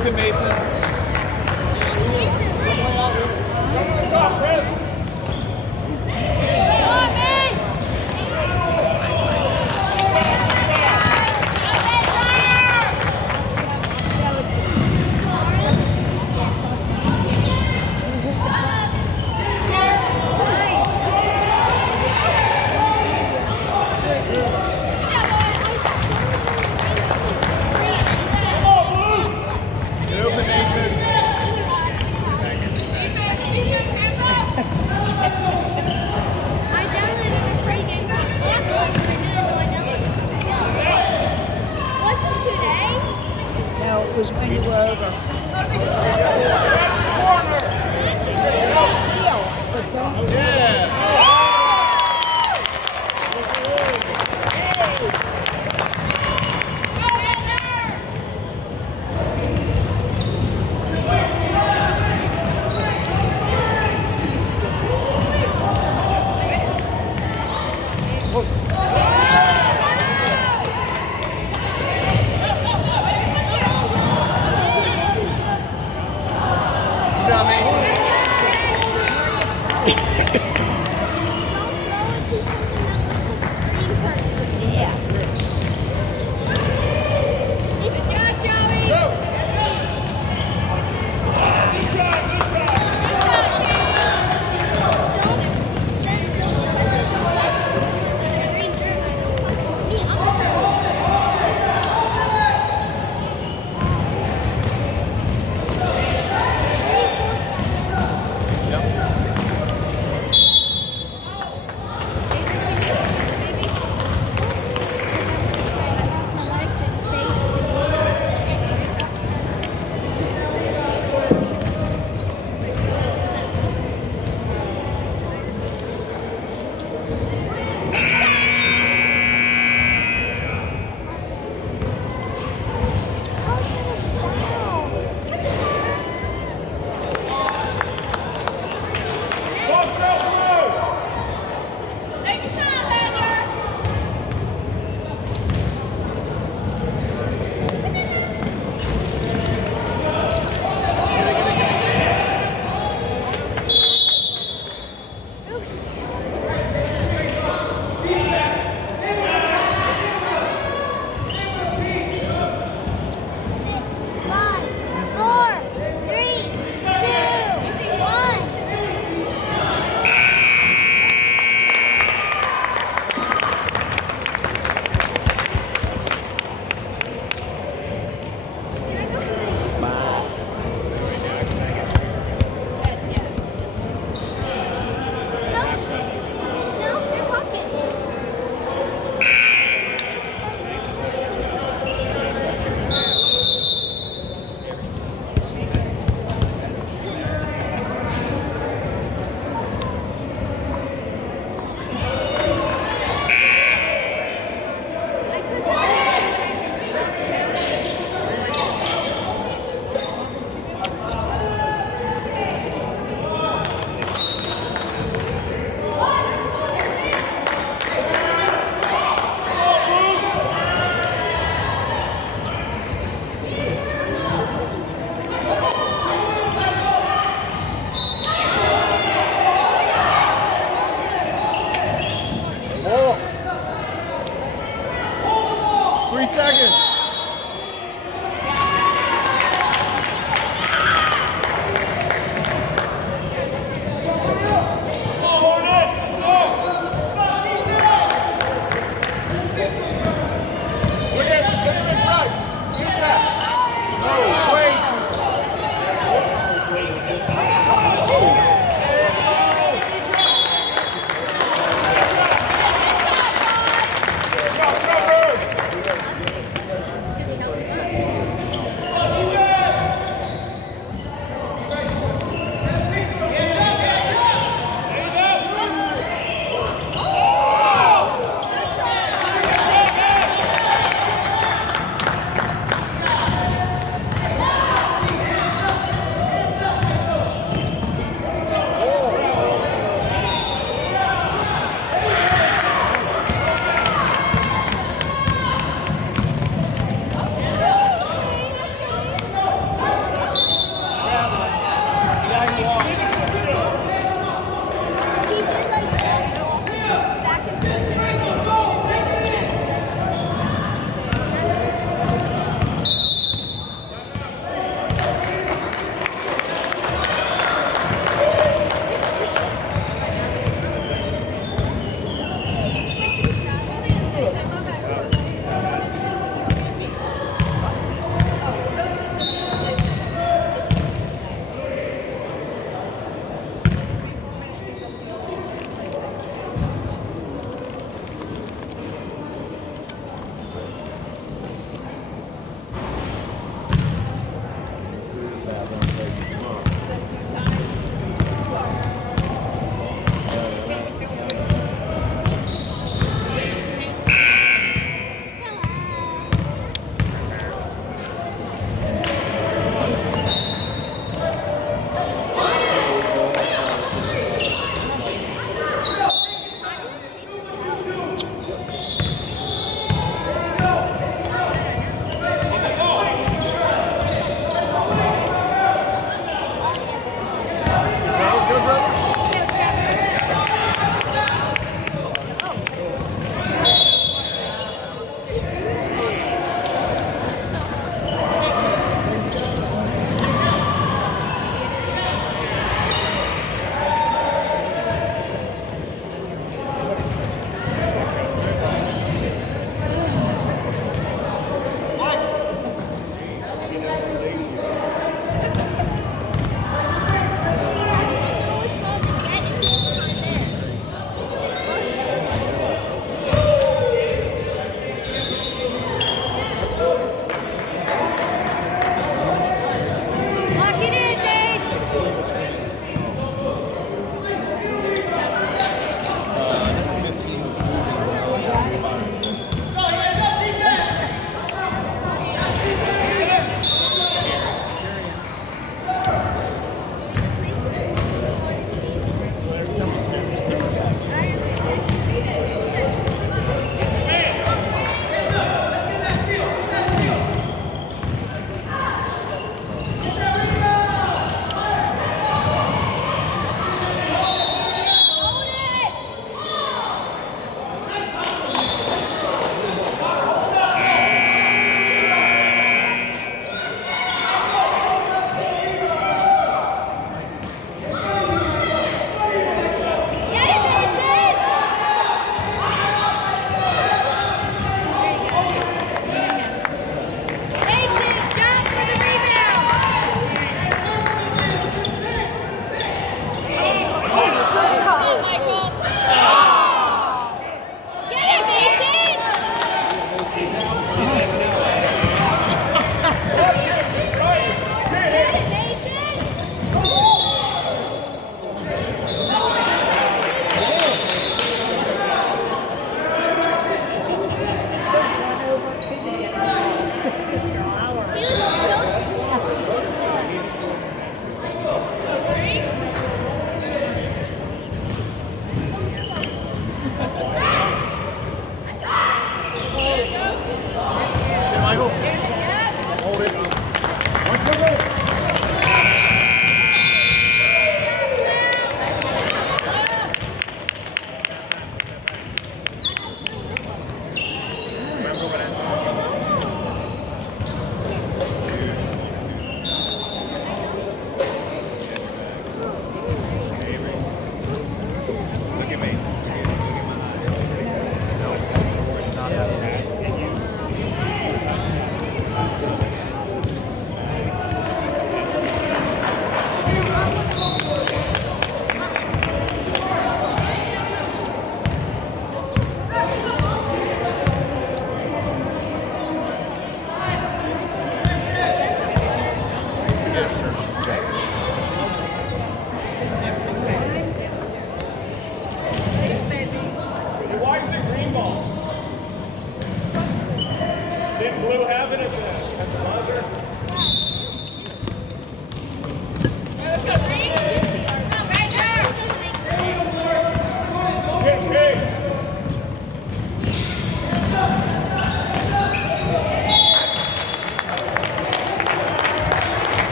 open, Mason. It was when you were over.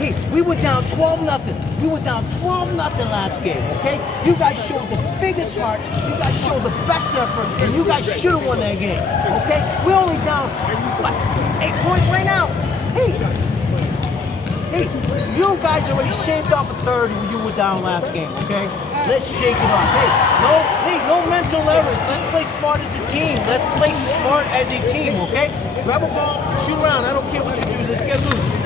Hey, we were down 12-0. We were down 12-0 last game, okay? You guys showed them biggest hearts. You guys showed the best effort, and you guys should have won that game. Okay? We're only down, what, 8 points right now? Hey, you guys already shaved off a third when you were down last game, okay? Let's shake it off. Hey, no mental errors. Let's play smart as a team. Let's play smart as a team, okay? Grab a ball, shoot around. I don't care what you do. Let's get loose.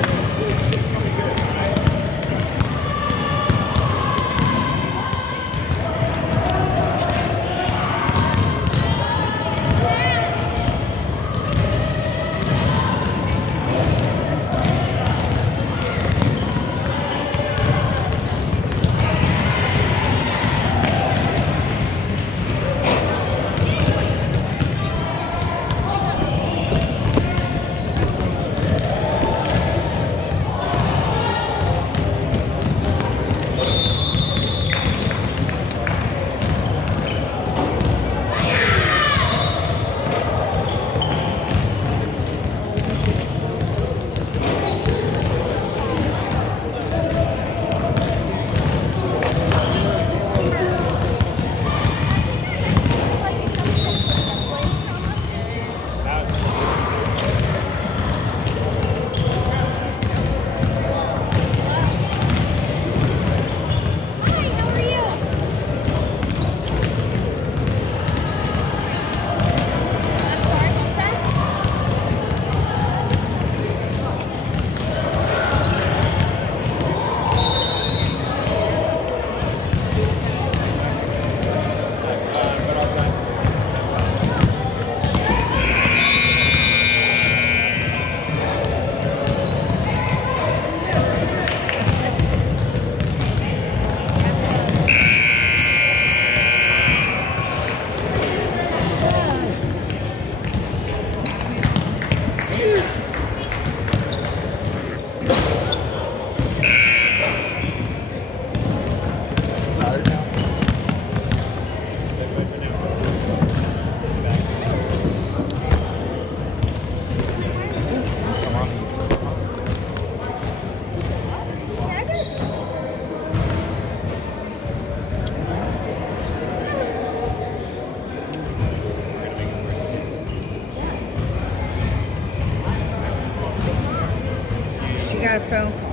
She got a phone call.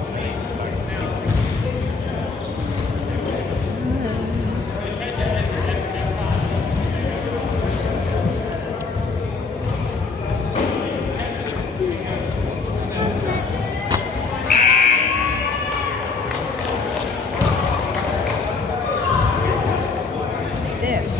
This.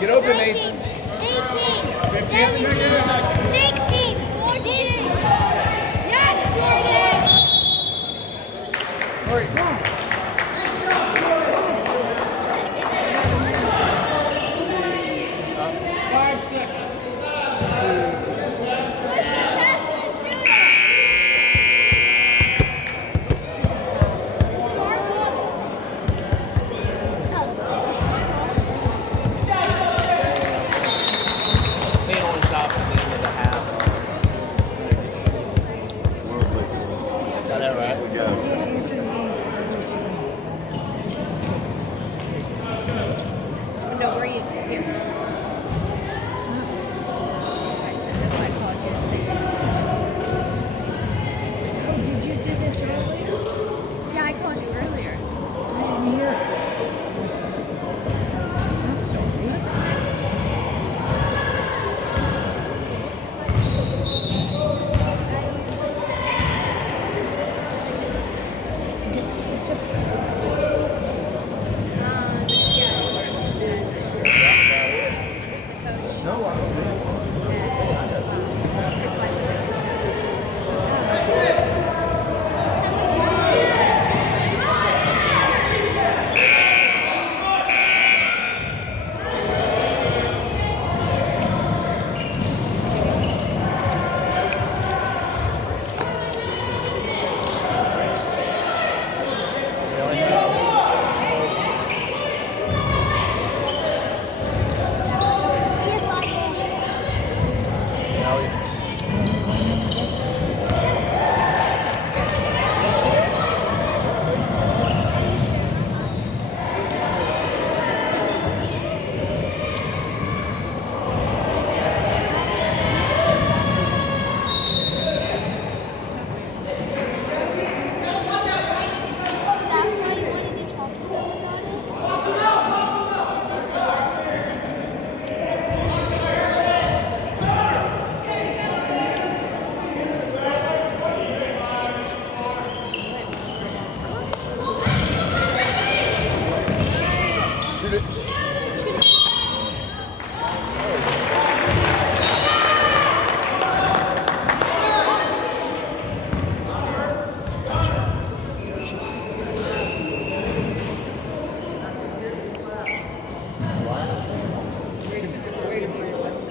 Get open, Mason. 18, 17, 16, 14. Yes, 14. All right, come on. 5 seconds. 2.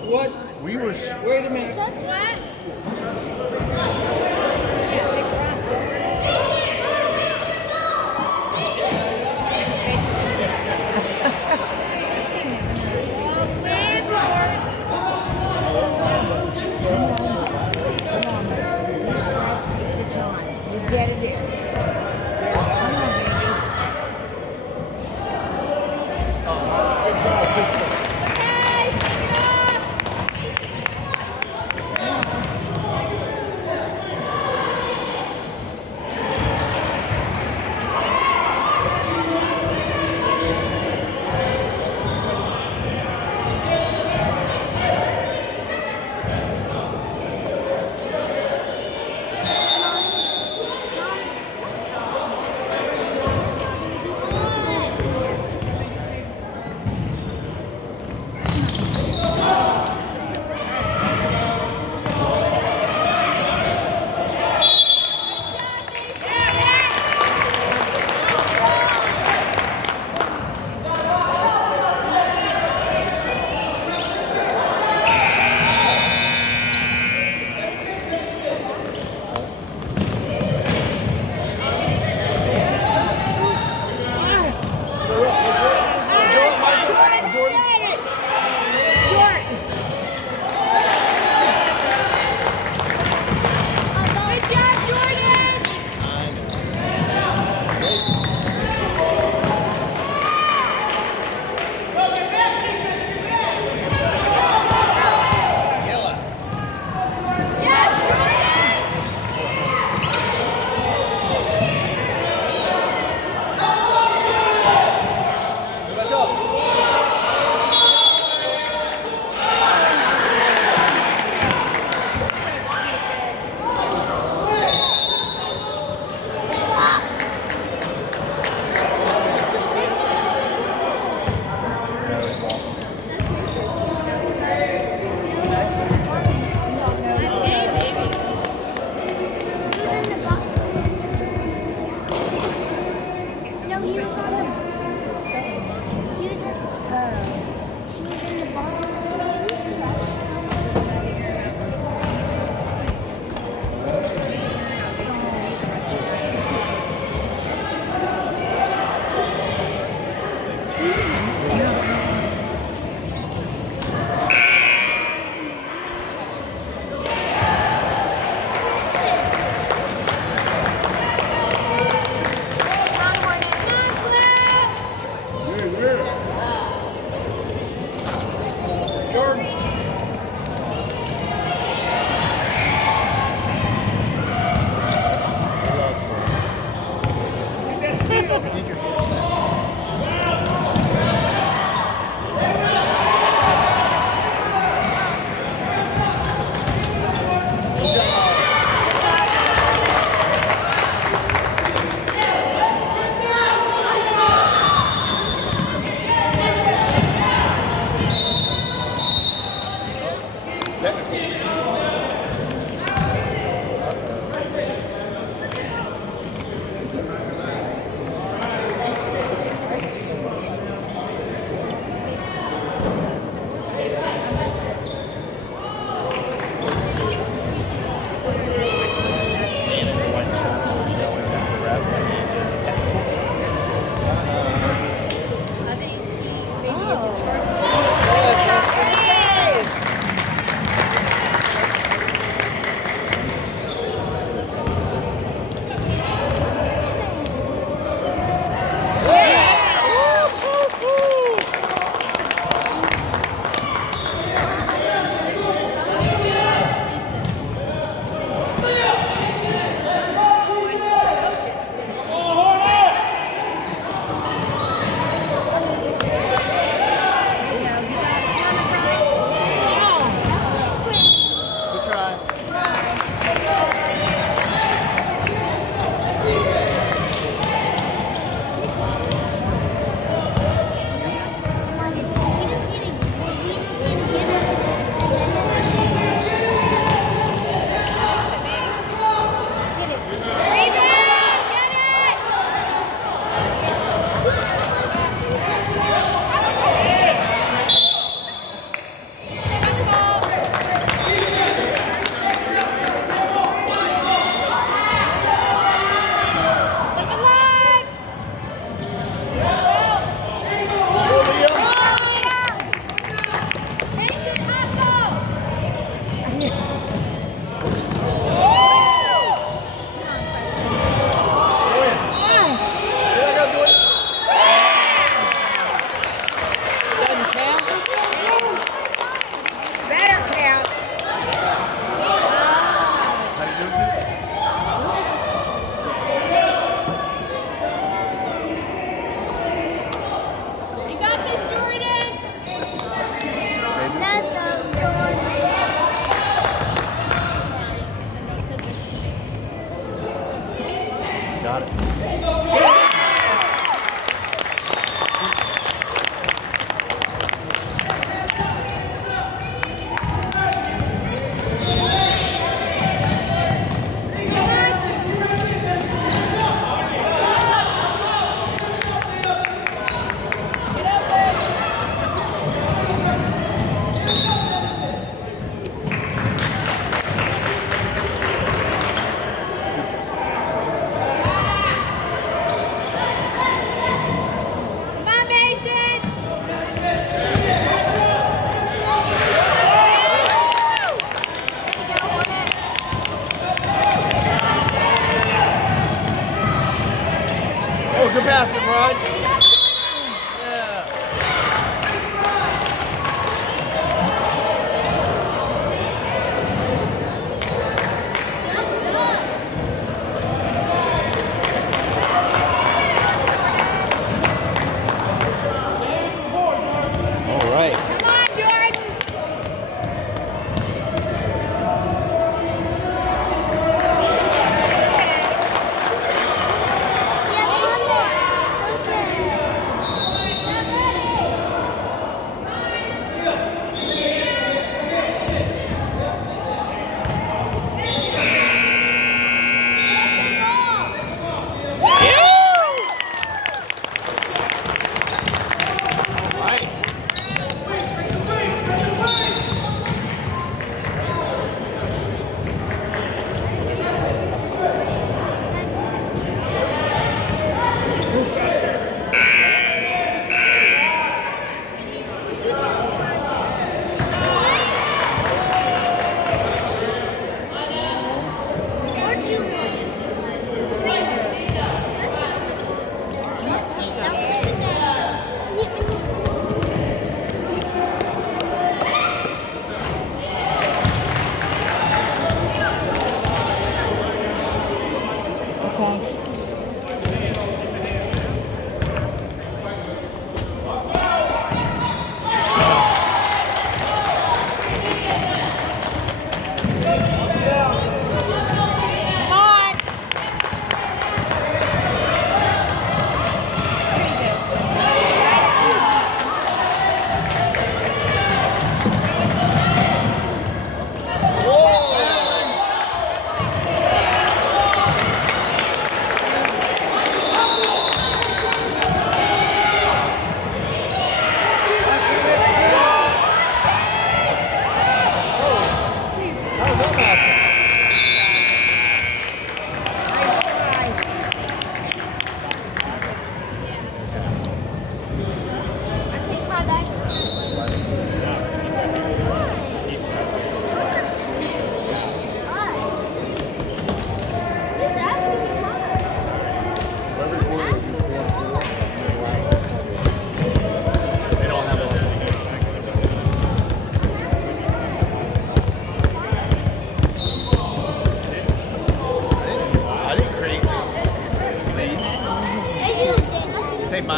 What? We were. Wait a minute. Is that that? Get it there. Come on, baby.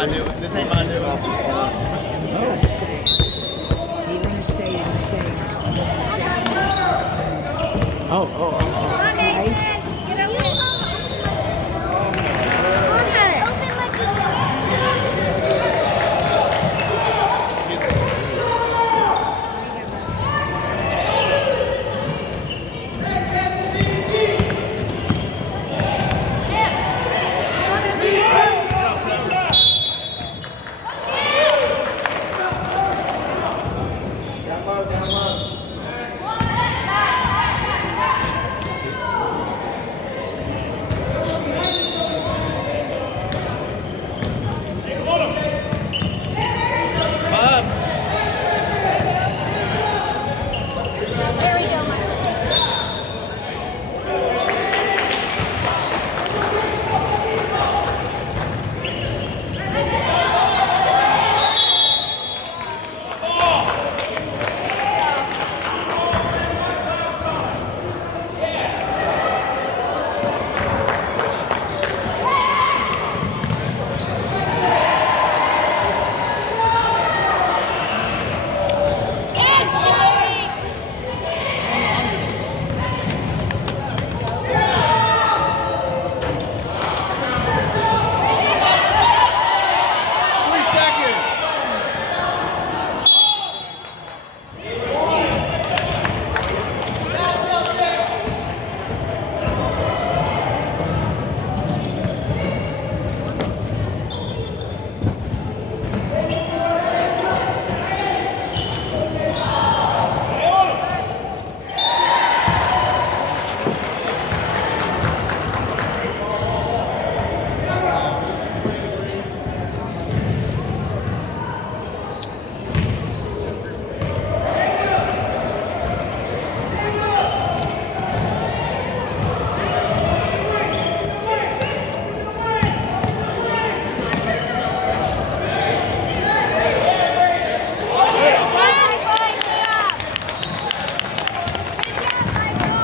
my new. This ain't my new. You're gonna stay in the same. Oh. Come on, Mason. Get open. Okay. Open like you There we go, Michael.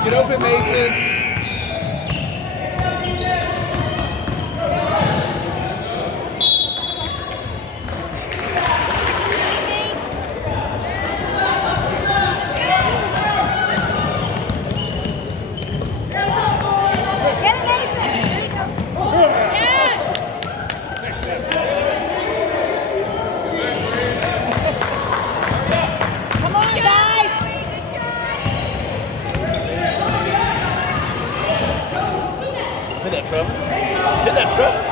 Get open, Mason. Get it, Mason. Yes. Come on, guys. Hit that, Trevor. Hit that, Trevor.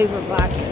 flavor vodka.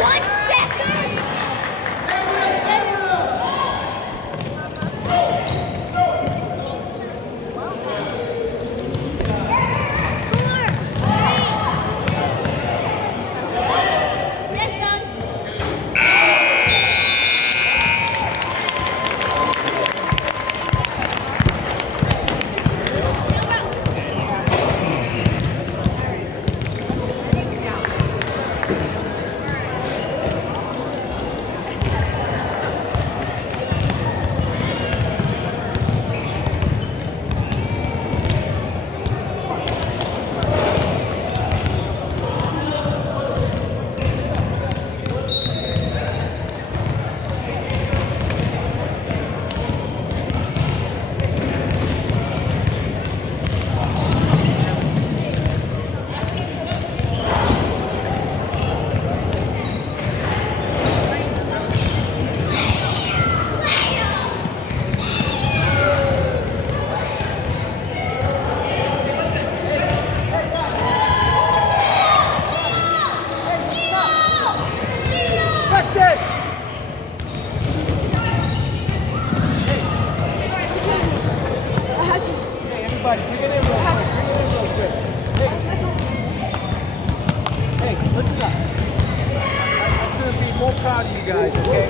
1 second. Everybody, bring it in real quick. Bring it in real quick. Hey, listen up. I couldn't be more proud of you guys, okay?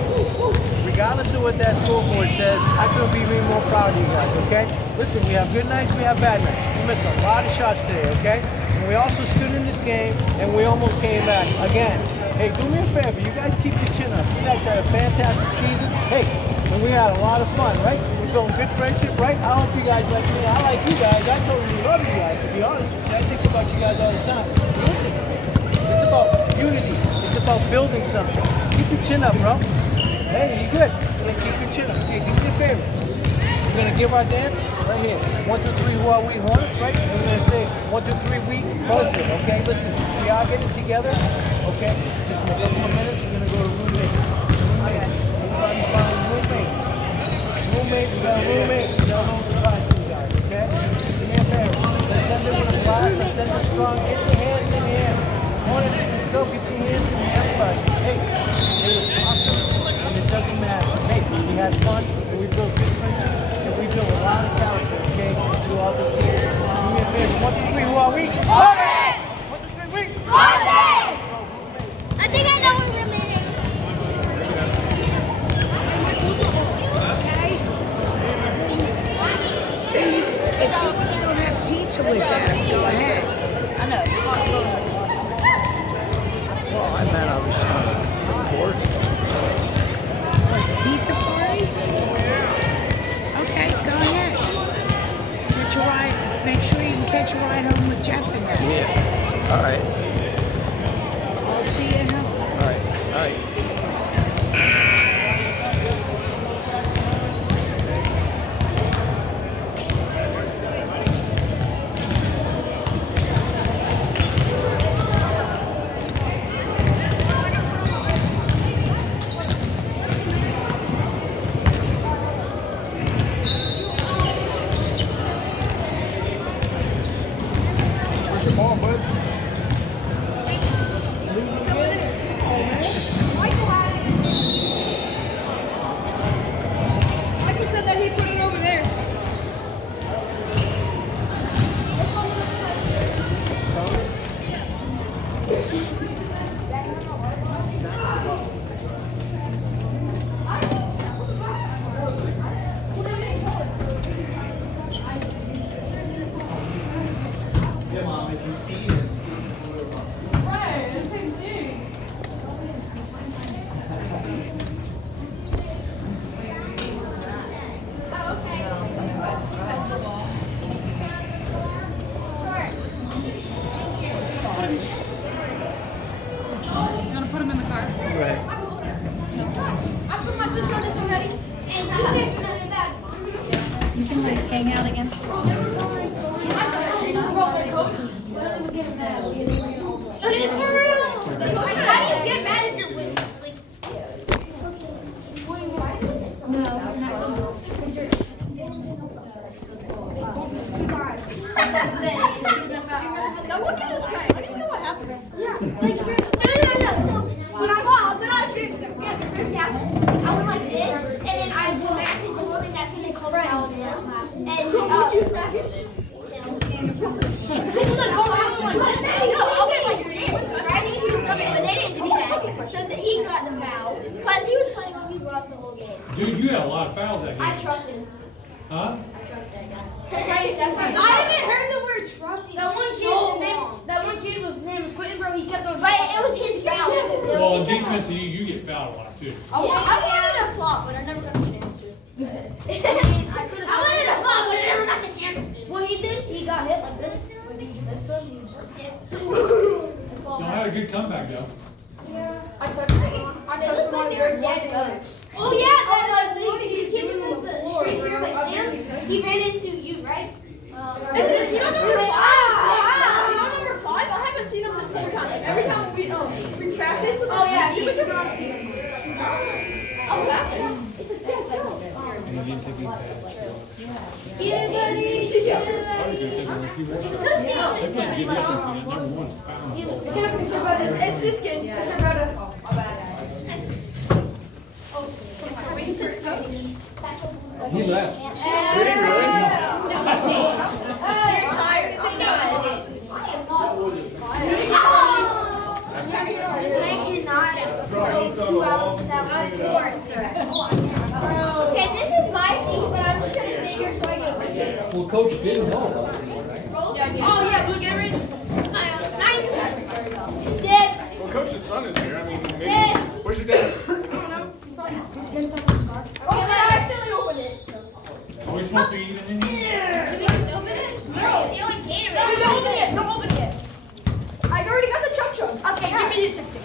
Regardless of what that scoreboard says, I couldn't be any more proud of you guys, okay? Listen, we have good nights, we have bad nights. We missed a lot of shots today, okay? And we also stood in this game, and we almost came back again. Hey, do me a favor. You guys keep your chin up. You guys had a fantastic season. Hey, and we had a lot of fun, right? We're building good friendship, right? I hope you guys like me. I like you guys. I totally love you guys, to be honest with you. I think about you guys all the time. Listen, it's about unity. It's about building something. Keep your chin up, bro. Hey, you good? Keep your chin up. Hey, do me a favor. We're going to give our dance right here. 1, 2, 3, who are we? Hornets, right? And we're going to say 1, 2, 3, we positive, okay? Listen, we are getting together, okay? Just in a couple of minutes, we're going to go to roommates. Everybody find roommates. Roommate, we got a roommate. We got a home surprise for you guys, okay? Do me a favor. Let's send it with a blast. Let's send it strong. Get your hands in the air. Hornets, let's go. Get your hands in the air. Everybody. Hey, it was awesome. And it doesn't matter. Hey, we had fun. And we built good friendships. And we built a lot of character, okay? Throughout the season. Do me a favor. 1, 2, 3, who are we? Hornets! 1, 2, 3, we? Hornets! I think I know what we're meaning. If you want to go have pizza with Adam, go ahead. I know. Well, I meant I was pretty bored. Like the pizza party? Okay, go ahead. Catch a ride. Make sure you can catch a ride home with Jeff and them. Yeah. All right. I'll see you at home. All right. All right. Where's your mom, bud? Leave again? got the foul because he was playing on me rough the whole game. Dude, you had a lot of fouls that I game. trucked him. Huh? I trucked that guy. That's right. I even heard the word trucked. That one kid was name was Quentin, bro. He kept on. But it was his foul. Well, in defense, you get fouled a lot too. I wanted a flop, but I never got the chance to. I wanted a flop, but I never got the chance to. What he did, he got hit like this. When he missed him, he just No, I had a good comeback though. I touched it. They looked like they were dead bugs. Oh yeah, the kid with the straight hair like hands. He ran into you, right? You know number 5? You know number 5? I haven't seen him this whole time. Like, every time we practice with him, Oh yeah, he he was was around. Oh, wow. It's this kid. It's Roberta. Oh, my bad. He left. Okay, this is my seat, but I'm just gonna stay here so I get a win. Well, Coach didn't know. Oh, yeah, Blue Gatorades. This. Well, Coach's son is here. I mean, maybe. This. Where's your dad? Oh, but I accidentally opened it. Are we supposed to be eating in here? Should we just open it? No, it's the only Gatorade. Don't open it. Don't open it. I already got the Chuck Chugs. Okay, give me the ticket.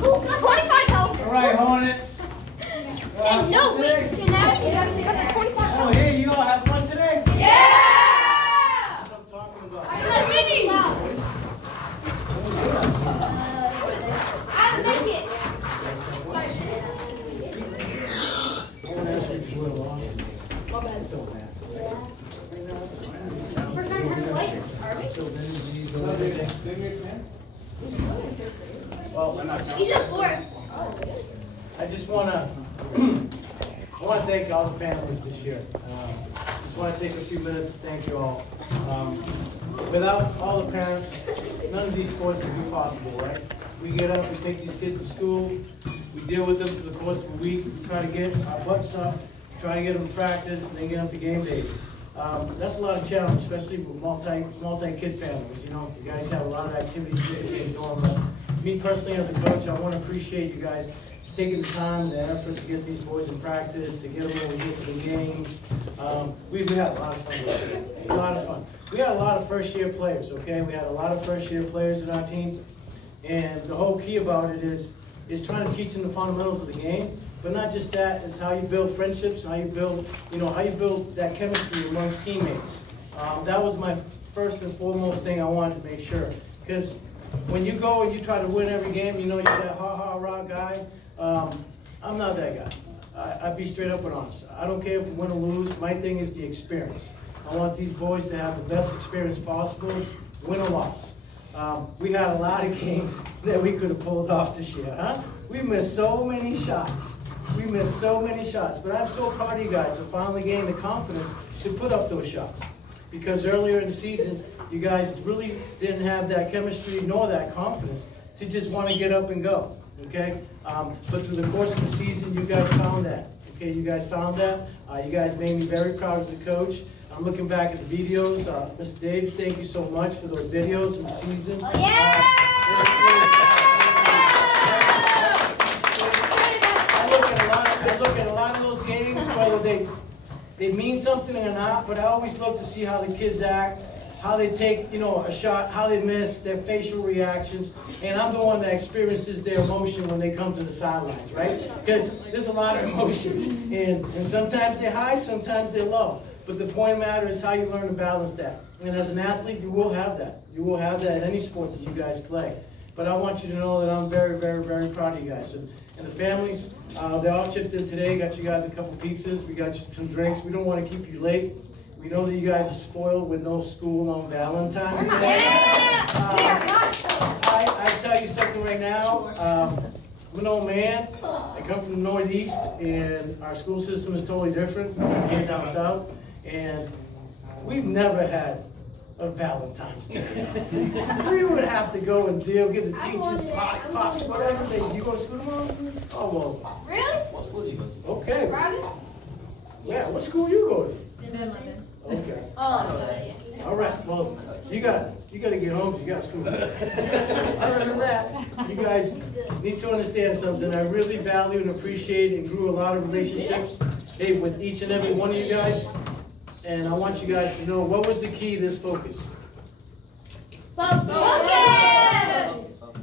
Who got 25 health? All right, Hornets. And no, wait. So now it's got the 25 Oh, hey, you all have fun today? Yeah! That's what I'm talking about. I got minis. I have a med kit. First time heard of light. He's a fourth. I just want to thank all the families this year. Just want to take a few minutes to thank you all. Without all the parents, none of these sports could be possible, right? We get up, we take these kids to school, we deal with them for the course of a week, we try to get our butts up, try to get them to practice, and then get them to game days. That's a lot of challenge, especially with multi-kid families. You know, you guys have a lot of activities going on. But me personally, as a coach, I want to appreciate you guys taking the time and the effort to get these boys in practice, to get them over here to the games. We've had a lot of fun this year. A lot of fun. We had a lot of first-year players, okay? We had a lot of first-year players in our team. And the whole key about it is trying to teach them the fundamentals of the game. But not just that, it's how you build friendships, how you build, how you build that chemistry amongst teammates. That was my first and foremost thing I wanted to make sure. Because when you go and you try to win every game, you're that ha-ha-rah guy. I'm not that guy. I'd be straight up and honest. I don't care if you win or lose. My thing is the experience. I want these boys to have the best experience possible, win or loss. We had a lot of games that we could have pulled off this year, huh? We missed so many shots. We missed so many shots. But I'm so proud of you guys to finally gain the confidence to put up those shots. Because earlier in the season, you guys really didn't have that chemistry nor that confidence to just want to get up and go, okay? But through the course of the season, you guys found that, okay? You guys found that. You guys made me very proud as a coach. I'm looking back at the videos. Mr. Dave, thank you so much for those videos in the season. Oh, yeah! I look at a lot of those games, whether they mean something or not, but I always love to see how the kids act, how they take, a shot, how they miss, their facial reactions, and I'm the one that experiences their emotion when they come to the sidelines, right? Because there's a lot of emotions, and sometimes they're high, sometimes they're low. But the point of the matter is how you learn to balance that. And as an athlete, you will have that. You will have that in any sport that you guys play. But I want you to know that I'm very, very, very proud of you guys. And the families, they all chipped in today. Got you guys a couple pizzas. We got you some drinks. We don't want to keep you late. We know that you guys are spoiled with no school on Valentine's Day. I tell you something right now. I'm an old man. I come from the Northeast, and our school system is totally different here down south. And we've never had of Valentine's Day. We would have to go and give the teachers lollipops, whatever. You go to school tomorrow? Oh, well. Really? What school do you go to? Okay. Private? Yeah, what school you go to? In London. Okay. Oh, All right, well, you got to get home, you got school. Other than that, you guys need to understand something. I really value and appreciate and grew a lot of relationships, hey, with each and every one of you guys. And I want you guys to know, what was the key to this focus?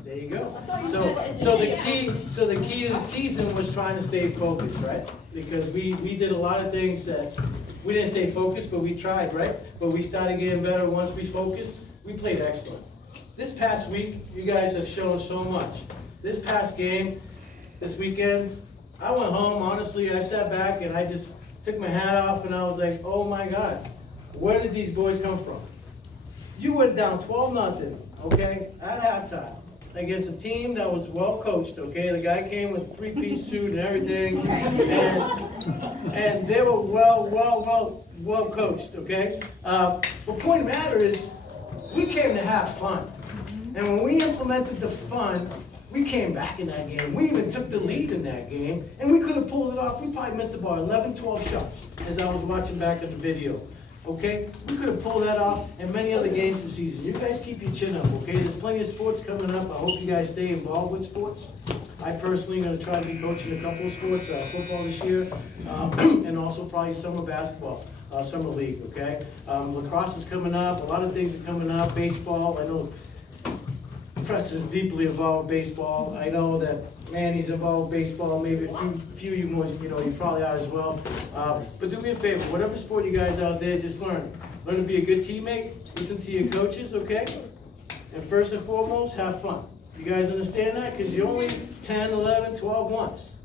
There you go. So the key to the season was trying to stay focused, right? Because we did a lot of things that we didn't stay focused, but we tried, right? But we started getting better once we focused. We played excellent. This past week, you guys have shown so much. This past game, this weekend, I went home, honestly, I sat back and I just took my hat off and I was like, oh my God, where did these boys come from? You went down 12-0, okay, at halftime against a team that was well coached, okay? The guy came with a three-piece suit and everything, and they were well coached, okay? The point of the matter is, we came to have fun. And when we implemented the fun, we came back in that game. We even took the lead in that game, and we could have pulled it off. We probably missed about 11, 12 shots as I was watching back at the video. Okay? We could have pulled that off in many other games this season. You guys keep your chin up, okay? There's plenty of sports coming up. I hope you guys stay involved with sports. I personally am going to try to be coaching a couple of sports, football this year, and also probably summer basketball, summer league, okay? Lacrosse is coming up. A lot of things are coming up. Baseball, I know Preston's deeply involved with baseball. I know that Manny's involved with baseball. Maybe a few of you more, you probably are as well. But do me a favor, whatever sport you guys out there, just learn. Learn to be a good teammate. Listen to your coaches, okay? And first and foremost, have fun. You guys understand that? Because you're only 10, 11, 12 once.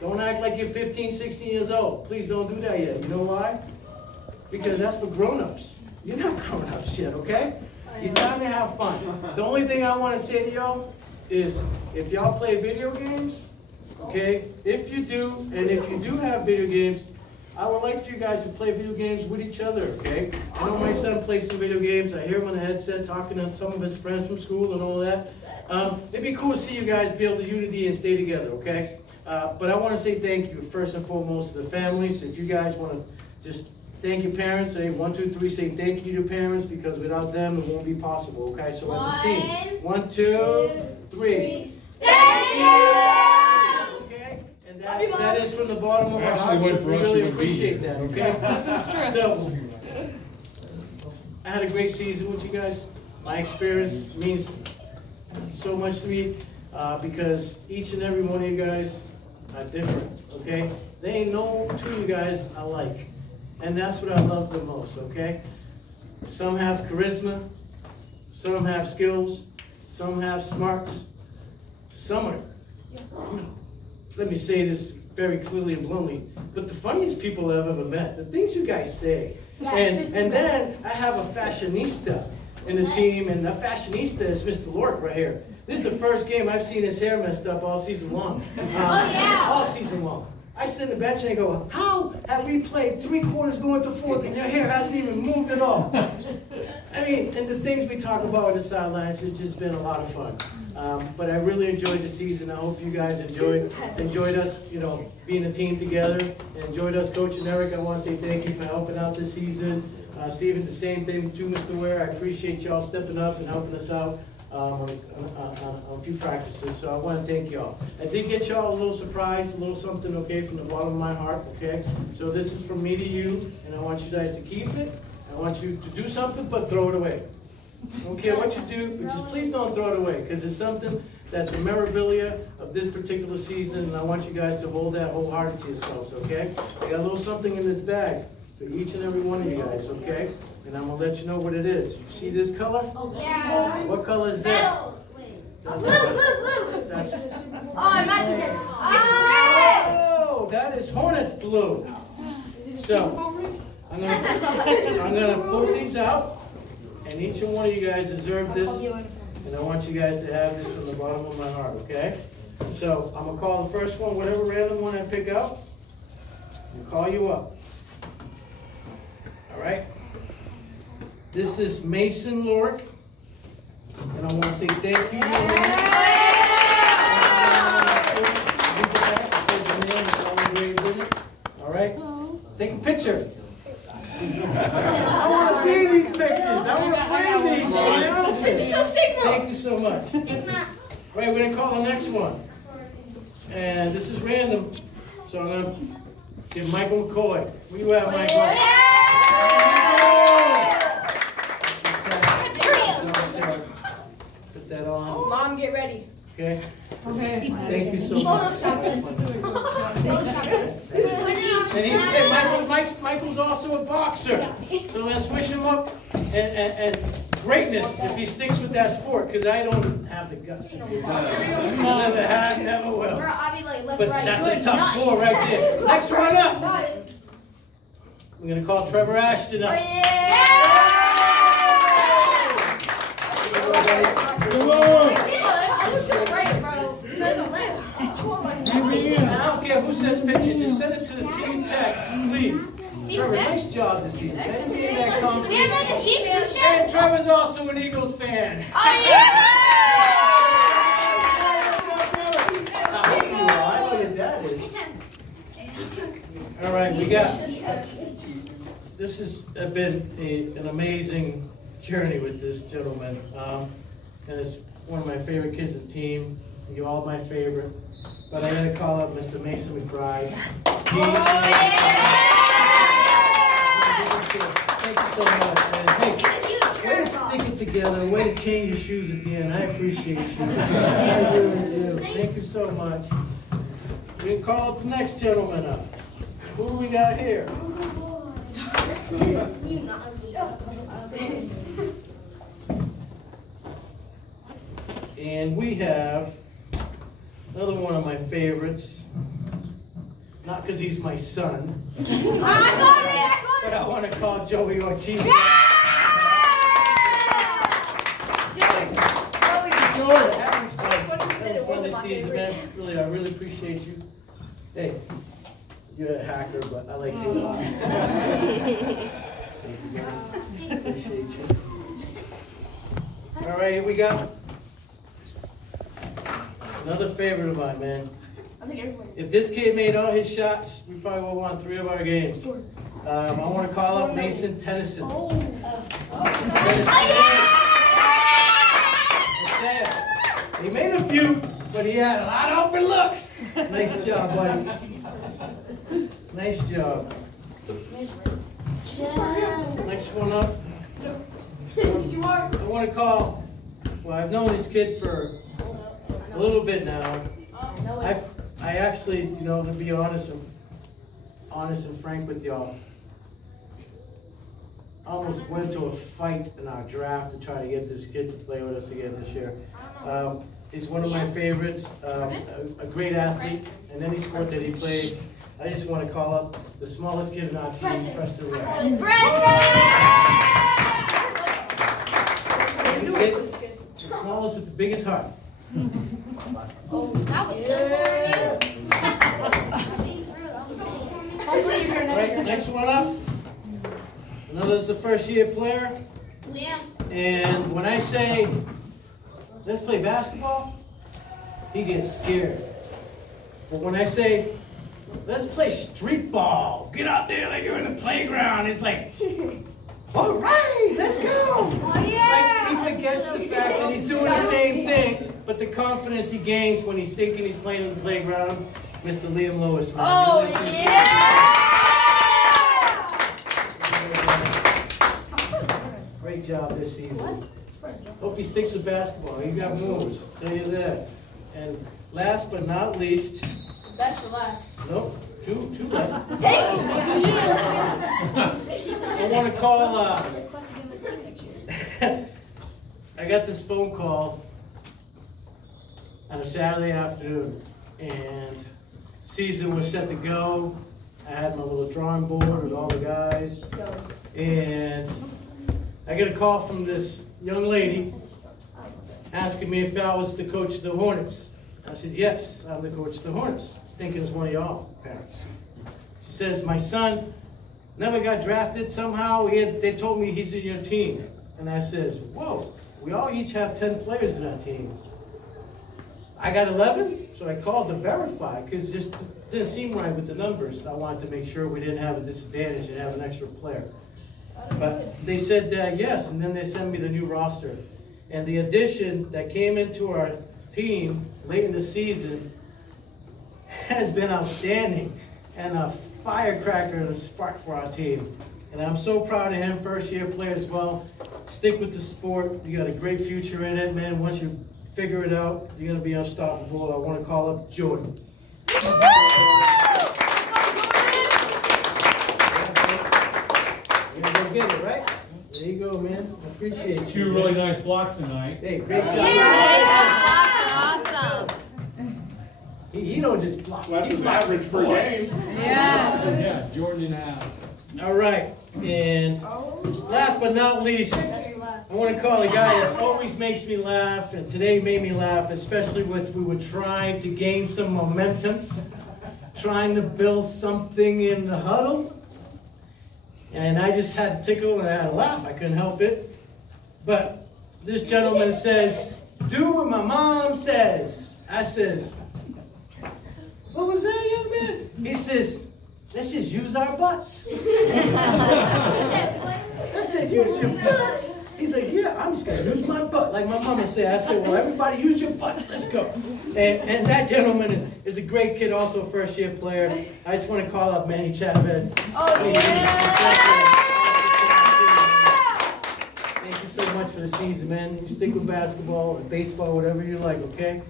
Don't act like you're 15, 16 years old. Please don't do that yet. You know why? Because that's for grown-ups. You're not grown-ups yet, okay? It's time to have fun. The only thing I want to say to y'all is, if y'all play video games, okay, if you do, and if you do have video games, I would like for you guys to play video games with each other, okay? I know my son plays some video games. I hear him on the headset talking to some of his friends from school and all that. It'd be cool to see you guys build a unity and stay together, okay? But I want to say thank you, first and foremost, to the families. If you guys want to just thank your parents. Say 1, 2, 3. Say thank you to parents, because without them it won't be possible. Okay, so as a team, 1, 2, 3. Thank you. Okay, and that is from the bottom of our hearts. We really appreciate that. Okay, this is true. So I had a great season with you guys. My experience means so much to me because each and every one of you guys are different. Okay, there ain't no two of you guys alike. And that's what I love the most, okay? Some have charisma, some have skills, some have smarts, some are, let me say this very clearly and bluntly, but the funniest people I've ever met, the things you guys say. And then I have a fashionista in the team, and that fashionista is Mr. Lork right here. This is the first game I've seen his hair messed up all season long. All season long. I sit in the bench and I go, how have we played 3 quarters going to 4th and your hair hasn't even moved at all? I mean, and the things we talk about on the sidelines, it's just been a lot of fun. But I really enjoyed the season. I hope you guys enjoyed us, being a team together, and enjoyed us coaching Eric. I want to say thank you for helping out this season. Steven, the same thing too, Mr. Ware. I appreciate y'all stepping up and helping us out on a few practices, so I want to thank y'all. I did get y'all a little surprise, a little something, okay, from the bottom of my heart, okay? So this is from me to you, and I want you guys to keep it. I want you to do something, but throw it away. I don't care what you do, but just please don't throw it away, because it's something that's a memorabilia of this particular season, and I want you guys to hold that wholehearted to yourselves, okay? I got a little something in this bag for each and every one of you guys, okay? And I'm going to let you know what it is. You see this color? Yeah. What color is that? Blue. That's, Oh, imagine this. oh, that is Hornets blue. So, I'm gonna pull these out, and each and one of you guys deserve this, and I want you guys to have this from the bottom of my heart, okay? So, I'm gonna call the first one, whatever random one I pick out, I'll call you up. All right? This is Mason Lorick. And I want to say thank you. All right? Take a picture. I want to see these pictures. I want to frame these. This is so sick, bro. Thank you so much. Right, we're going to call the next one. And this is random. So I'm going to give Michael McCoy. Where you at, Michael? Put that on. Mom, get ready. Okay? Thank you so much. And Michael's also a boxer. So let's wish him up and greatness if he sticks with that sport, because I don't have the guts to be a boxer. Never had, never will. But that's a tough ball right there. Next one up. We're going to call Trevor Ashton up. I don't care who sends pictures, just send it to the team text, please. Trevor, nice job this season. Thank you for that confidence. And Trevor's also an Eagles fan. I know your dad is. All right, we got. This has been an amazing journey with this gentleman, and it's one of my favorite kids in the team. You're all my favorite, but I gotta call up Mr. Mason McBride. Thank you so much, man. Hey, way to stick it together, way to change your shoes at the end. I appreciate you. I really do. Thank you so much. We can call up the next gentleman up. Who do we got here? And we have another one of my favorites. Not because he's my son. But I want to call Joey Ortiz. Joey, having fun this season, man. Really, I really appreciate you. Hey, you're a hacker, but I like you a lot. Thank you, man. Appreciate you. All right, here we go. Another favorite of mine, man. If this kid made all his shots, we probably would have won 3 of our games. I want to call up Mason Tennyson. He made a few, but he had a lot of open looks. Nice job, buddy. Nice job. Next one up. I want to call, well, I've known this kid for a little bit now. I actually, you know, to be honest and frank with y'all, I almost went to a fight in our draft to try to get this kid to play with us again this year. He's one of my favorites, a great athlete, in any sport that he plays. I just want to call up the smallest kid in our team, Preston Ray. The smallest with the biggest heart. Right, next one up. Another is a first-year player. And when I say, let's play basketball, he gets scared. But when I say, let's play street ball, get out there like you're in the playground, it's like, all right, let's go. Like, he forgets the fact that he's doing the same thing, but the confidence he gains when he's thinking he's playing in the playground, Mr. Liam Lewis. Man. Oh, yeah! Great job this season. Hope he sticks with basketball. He's got moves, I'll tell you that. And last but not least. That's the last. Nope, two left. I want to call, I got this phone call on a Saturday afternoon, and season was set to go. I had my little drawing board with all the guys, and I get a call from this young lady asking me if I was the coach of the Hornets. I said, yes, I'm the coach of the Hornets, thinking it's one of y'all parents. She says, my son Never got drafted somehow. They told me he's in your team. And I says, whoa, we all each have 10 players in our team. I got 11, so I called to verify because it just didn't seem right with the numbers. I wanted to make sure we didn't have a disadvantage and have an extra player. But they said yes, and then they sent me the new roster. And the addition that came into our team late in the season has been outstanding and a firecracker and a spark for our team. And I'm so proud of him, first-year player as well. Stick with the sport. You got a great future in it, man. Once you figure it out, you're going to be unstoppable. I want to call up Jordan. You're going to go get it, right? There you go, man. I appreciate you. 2 really nice blocks tonight. Hey, great job. Awesome. He don't just block. Well, that's He his blocks average with per force. game. Yeah. Jordan in the house. All right, and last but not least, I want to call a guy that always makes me laugh, and today made me laugh, especially we were trying to gain some momentum, trying to build something in the huddle, and I just had to tickle and I had to laugh. I couldn't help it. But this gentleman says, "Do what my mom says." I says, "What was that, young man?" He says, "Let's just use our butts." I said, "Use your butts?" He's like, "Yeah, I'm just going to use my butt." Like my mama said. I said, "Well, everybody use your butts. Let's go." And that gentleman is a great kid, also a first-year player. I just want to call up Manny Chavez. Oh, yeah. Thank you so much for the season, man. You stick with basketball or baseball, whatever you like, okay?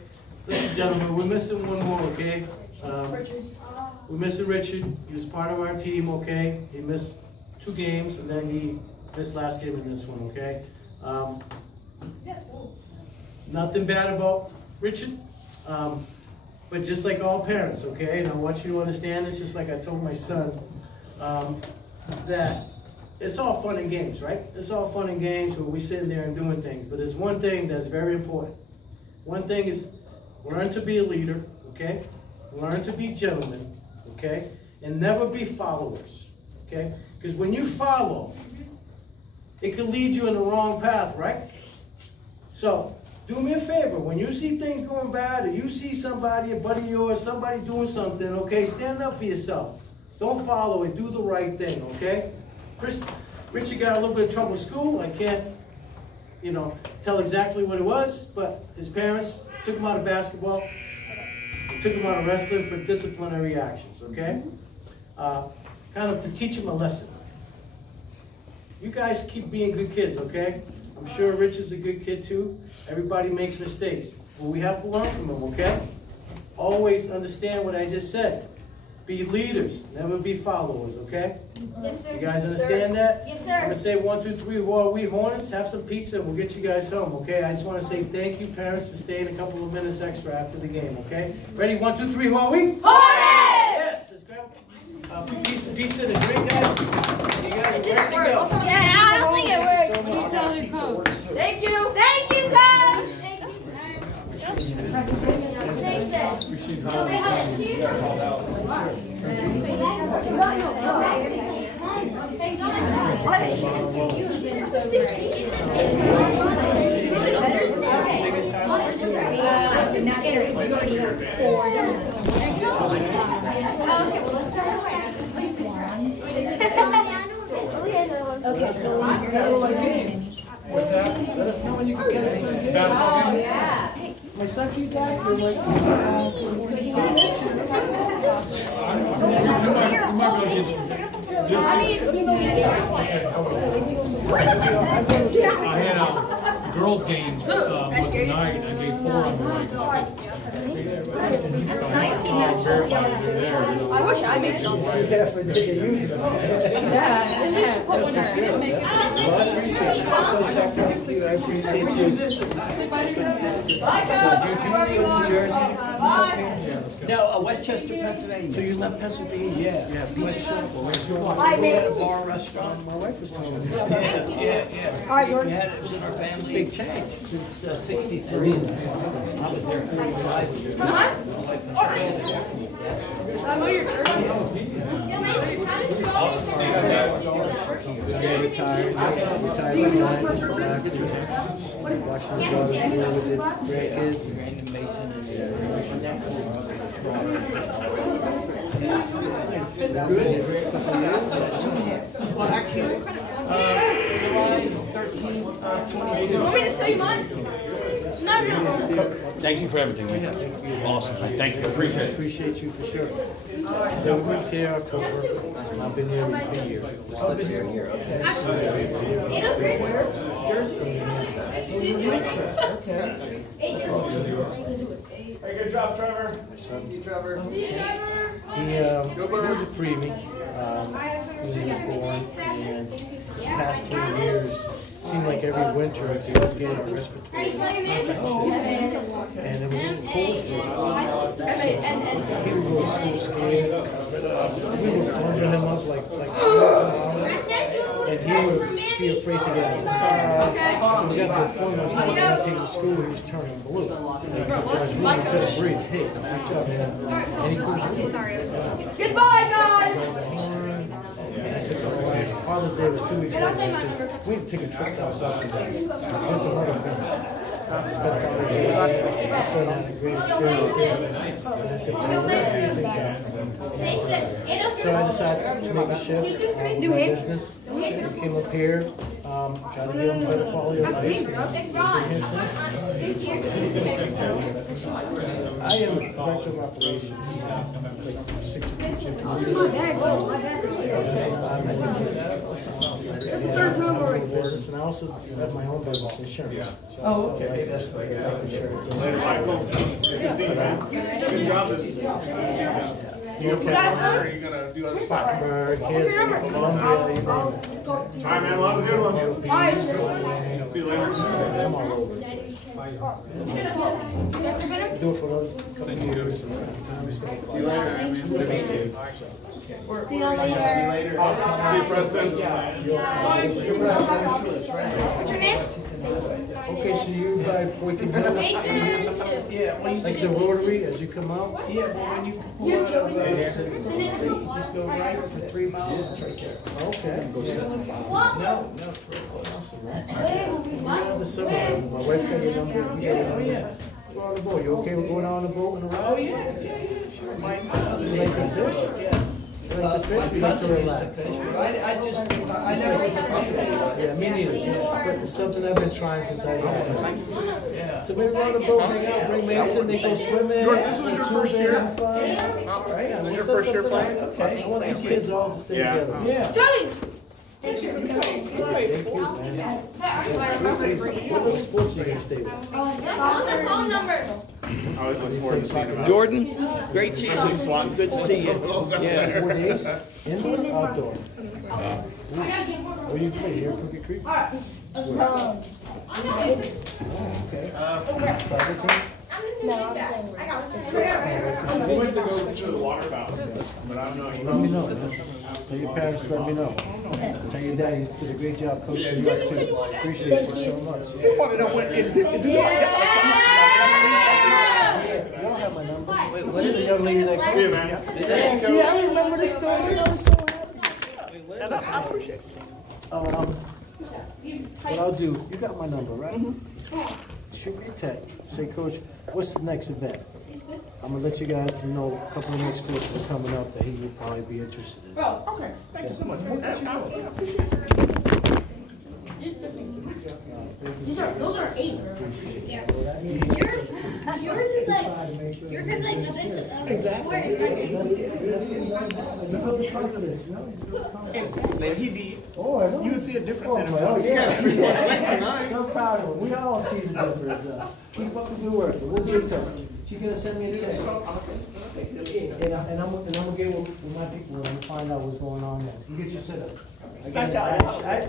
Listen, gentlemen, we're missing one more, okay? We're missing Richard. He was part of our team, okay? He missed 2 games, and then he missed last game in this one, okay? Nothing bad about Richard, but just like all parents, okay? And I want you to understand this, just like I told my son, that it's all fun and games, right? It's all fun and games where we're sitting there and doing things, but there's one thing that's very important. One thing is learn to be a leader, okay? Learn to be gentlemen, okay? And never be followers, okay? Because when you follow, it can lead you in the wrong path, right? So, do me a favor. When you see things going bad, or you see somebody, a buddy of yours, somebody doing something, okay, stand up for yourself. Don't follow it. Do the right thing, okay? Richard got a little bit of trouble in school. I can't, tell exactly what it was, but his parents took him out of basketball, took him out of wrestling for disciplinary actions, okay? Kind of to teach him a lesson. You guys keep being good kids, okay? I'm sure Rich is a good kid too. Everybody makes mistakes. But we have to learn from them, okay? Always understand what I just said. Be leaders, never be followers, okay? Yes, sir. You guys understand that? Yes, sir. I'm gonna say 1, 2, 3, who are we, Hornets? Have some pizza and we'll get you guys home, okay? I just wanna say thank you, parents, for staying a couple of minutes extra after the game, okay? Ready? 1, 2, 3, who are we? Hornets! Yes, let's grab a piece of pizza and a drink, guys. You guys are ready to go. Yeah, I don't think it worked. Thank you. Thank you, Coach. Thanks, Ed. What's that? Let us know when you can get us to the game. Basketball game? My son keeps asking, like, You might go get you. Just, I had a girls' game was tonight, and I gave 4 on the right. That's nice. Verify they're there. I wish I made it. yeah, for they can use it. Yeah. Well, I appreciate you. So checked out with you. I appreciate you. Bye, Coach. Wherever you are. Jersey? Bye. No, Westchester, Pennsylvania. So you left Pennsylvania? Yeah. Yeah, pizza shop. We had a bar restaurant. My wife was telling me. Yeah. We had it in our family. Big change. Since 63. I was there 45 years. Come on. I know your girl. Yo, Mason, how did you always tonight, just relaxing. Watching the daughters play with the grandkids. Brandon Mason and well, actually, July 13th, 22. You want me to tell you mine? No. Thank you for everything, man. Awesome. Thank you. Appreciate it. Appreciate you for sure. They moved here October. I've been here a year. Oh, been here a year. Okay. Hey, good job, Trevor. Trevor. He was a preemie when he was born, and the past 2 years, seemed like every winter he was getting a respiratory infection, and it was cold for him. He would go to school scared. We were warming him up like and he would be afraid to get out of the car. So we got to the point where we were going to take him to school, he was turning blue. He couldn't breathe. Hey, nice job, man. And he couldn't breathe. Goodbye, guys. And I said to my wife, Father's Day was 2 weeks ago. I said, we had to take a trip down south to went to Motherfinch. Spent Father's Day. My son had a great experience there. And I said, so I decided to make a shift with my business. Came up here, try to give them better quality of life. I am the director of operations. Like 62 chickens. That's the third time already. Business, and I also have my own business, insurance. So okay. That's like life insurance. Good job. You okay? Are you gonna do a spot? Bird, here's Columbia, you name it. All right, man. Well, have a good one. See you later. I'm all over. Do it for those couple of years. See you later. See you later. See you, Preston. What's your name? Okay, so you guys, we can do Yeah, like the rotary as you come out? Yeah, but when you pull out of the just go right for 3 miles, it's right there. Okay. No, it's real close. The summer, my wife said you don't get Yeah, oh yeah. go on the boat. You okay with going on the boat and around? Oh yeah, sure. My other You like to fish? yeah. You like to fish? You like to relax? I never was a fisherman. Yeah, me neither. But it's something I've been trying since I was Yeah. So maybe go on the boat, hang out, bring Mason, they go swimming. George, this was your first year? Have fun. Right? Yeah, This is your set first year something playing? up. I want these kids all to stay Yeah. together. Yeah. Johnny. Thank you, man. What other sports are you gonna stay with? What's the phone number? I always look forward to seeing him. Jordan, great season. Good to see you. Yeah. 4 days? Indoor or outdoor? Where you play? Here at Crooked Creek? Okay. Soccer team? I We went to go to the water fountain, but I don't know. Let me know. Tell your parents, let me know. Tell your dad you did a great job coaching you up too. Appreciate you so much. You want to know what it did? You don't have my number. Wait, what The is it? young lady that See you, man. See, I remember the story. I was so happy. Wait, what is it? What I'll do, you got my number, right? Shoot me a text. Say, Coach, what's the next event? I'm gonna let you guys know a couple of next sports that are coming up that he would probably be interested in. Oh, okay. Thank you so much. Those are 8. Yours is like the bits of Man, he did. Oh, I know. You see a difference in him. Oh, yeah. So proud of him. We all see the difference. Keep up the good work. We'll do something. She's gonna send me a text. And I'm gonna get with my people and find out what's going on there. You get your set up.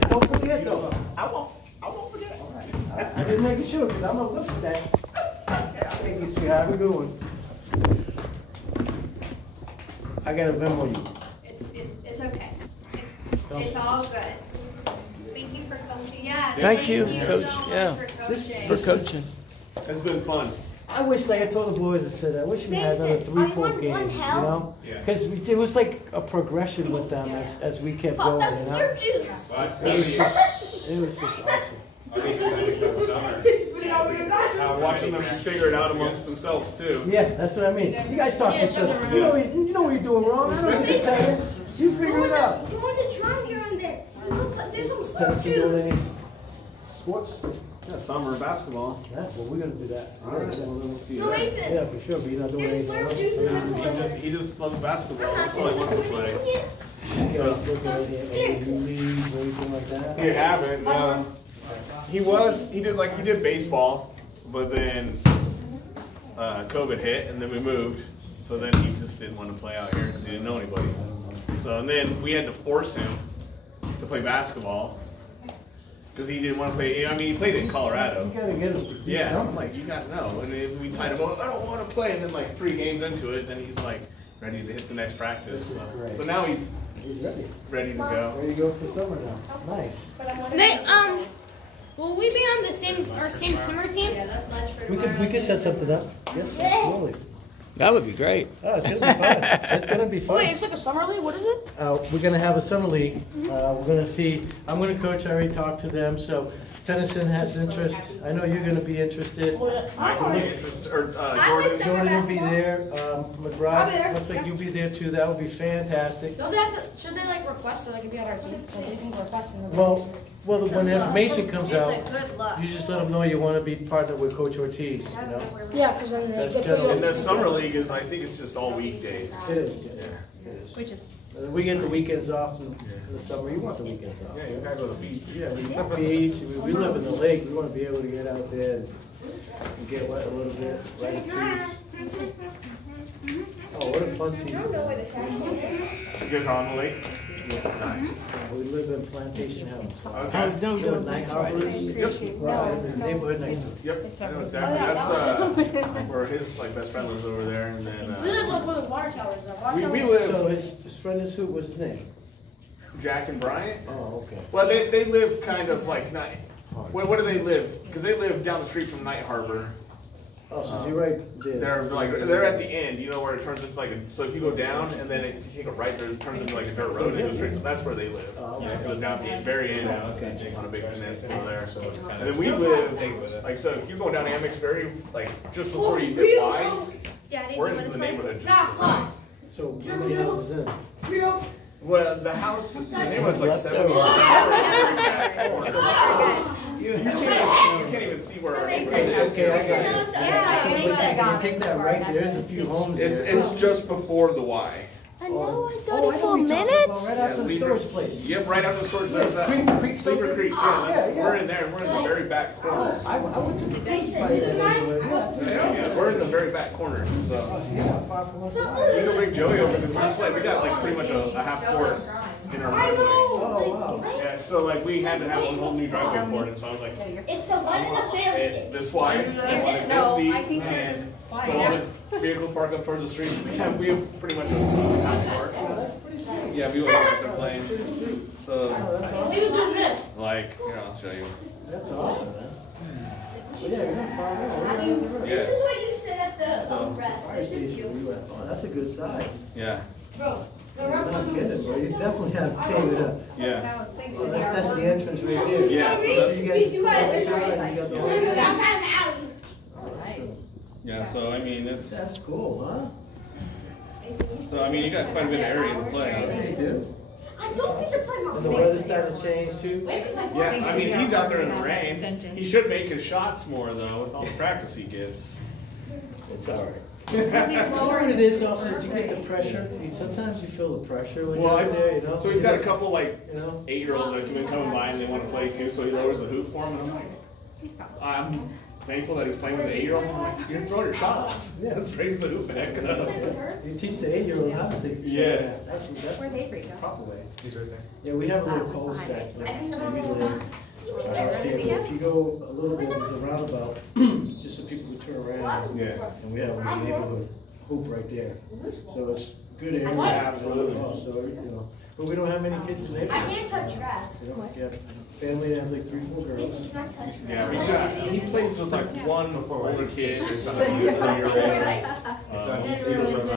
Don't forget though. I won't forget. I just making sure because I'm gonna look at that. Thank you, sweetheart. Have a good one. I gotta Venmo you. It's okay. It's all good. Thank you for coaching. Yeah. Thank you, Coach. So much Yeah. For coaching. It's been fun. I wish, like I told the boys, I said, I wish we had another 3-4 games, you know? Because it was like a progression with them as we kept going, you know? Slurp juice. It was just, It was just awesome. Watching them figure it out amongst themselves too. Yeah, that's what I mean. You guys talk to each other. You know what you're doing wrong. I don't need to tell you. You figure it out. Go on the drum here and there. There's some Tennessee doing any sports? Yeah, summer basketball. Yeah, well, we're gonna do that. All right, well, then we'll see No, that. Mason. Yeah, for sure, but you're not doing There's anything slurp else? juice. He just loves basketball. That's all he wants to play. You guys looking at any new leagues or anything like that? We haven't. He did baseball, but then COVID hit, and then we moved. So then he just didn't want to play out here because he didn't know anybody. So and then we had to force him to play basketball because he didn't want to play. I mean, he played in Colorado. You gotta get him to do Yeah, I'm something. like, you gotta know. And then we signed him up. I don't want to play. And then like 3 games into it, then he's like ready to hit the next practice. This is great. So now he's He's ready. ready to go. Ready to go for summer now. Nice. Will we be on the same summer team? We could set something up. Yes, absolutely. That would be great. Oh, it's gonna be fun. It's gonna be fun. Wait, it's like a summer league. What is it? We're gonna have a summer league. We're gonna see. I'm gonna coach. I already talked to them. So Tennyson has interest. I know you're gonna be interested. Michael is interested, or Jordan. Jordan will be there. McBride, looks like you'll be there too. That would be fantastic. Don't they have to? Should they like request so they can be on our team? Like you can request and then. Well, when the information comes out, good luck. you just let them know you want to be partnered with Coach Ortiz. You know. Yeah, because then That's they put generally- And you the summer league is, I think it's just all weekdays. It is. Yeah. It is. which is. We get the weekends off in the summer. You want the weekends off. Yeah, you gotta go to the beach. Yeah, we beach. We live in the lake. We want to be able to get out there and get wet a little bit, ride the tubes. Oh, what a fun season. You guys are on the lake? Nice. We live in Plantation House. Okay. You know what Night Harbor is? Yep. Right, in the neighborhood next to it. Yep, I know exactly. That's where his best friend lives over there, and We then live like where the water tower is. we So live his friend is who? What's his name? Jack and Bryant. Oh, okay. Well, they live kind of like not. Where do they live? Because they live down the street from Night Harbor. Oh, so you're right there. They're at the end. You know where it turns into like a. So if you go down and then if you take a right, there it turns into like a dirt road. And straight, that's where they live. Oh, okay. Yeah, they live down at the very end on a big peninsula there. And then we live like so. If you're going down Amex Ferry, like just before you hit Wise, Daddy, we're you into the wanna neighborhood. slice? Just right. So how many houses in? Well, the house, the neighborhood's like 7. You can't even see where our neighborhood is. Okay, I got it. Yeah, So makes sense. when you take that right, there's a few homes there. It's just before the Y. I know, I Oh, thought I it know for what you're talking about, minutes. right after the Lever- storage place. Yep, right after the storage. There's that. Creek Sleeper something? Creek, Yeah, yeah. We're in there. We're in the very back corner. I went to the place by that neighborhood. Yeah, we're in the very back corner. So Oh, so you're not far from us. we can bring Joey over because we got like pretty much a half court in our driveway. Oh, wow. Yeah, so like we had to have a whole new driveway for it, so I was like, It's the one in the fair. this why and so all the vehicles park up towards the street. We have pretty much a half court. That's pretty sweet. Yeah, we always have to play. So That's awesome. He was doing this. like, here I'll show you. That's awesome, man. So yeah, you're not far away. We're right on the road. This is what you said at the ref. Fire This is station you. we went. Oh, that's a good size. Yeah, Bro, You're not kidding, bro. You definitely have to pay it up. yeah, Oh, that's the entrance right there. yeah. So So that's you guys, you got the whole. downtown alley. yeah. So I mean, it's That's cool, huh? so I mean, you got quite a bit of area to play. Yeah, you do. I don't get to play my And the weather's starting to change too. Yeah, I mean, he's out there in the rain. He should make his shots more though, with all the practice he gets. It's all right. You know what it is also, that you get the pressure. Sometimes you feel the pressure when Well, you're out there, you know? so he's got a couple like You know? 8-year-olds that have been coming by and they want to play too. So he lowers the hoop for him, and I'm like, I'm thankful that he's playing with the 8-year-old. I'm like, you're throwing your shot off. Yeah. Let's raise the hoop back up. You teach the 8-year-olds how to take the shot. Yeah. That's the proper way. He's right there. Yeah, we have a little cul-de-sac. Like, we live. See, if you go a little bit, there's a roundabout, just so people can turn around. Yeah. And we have a neighborhood hoop right there. So it's good area. Absolutely. So, you know, but we don't have many kids in the I neighborhood. can't touch grass. You know, we have a family that has like 3, 4 girls. Yeah, he plays with like one older kid. It's not a year old.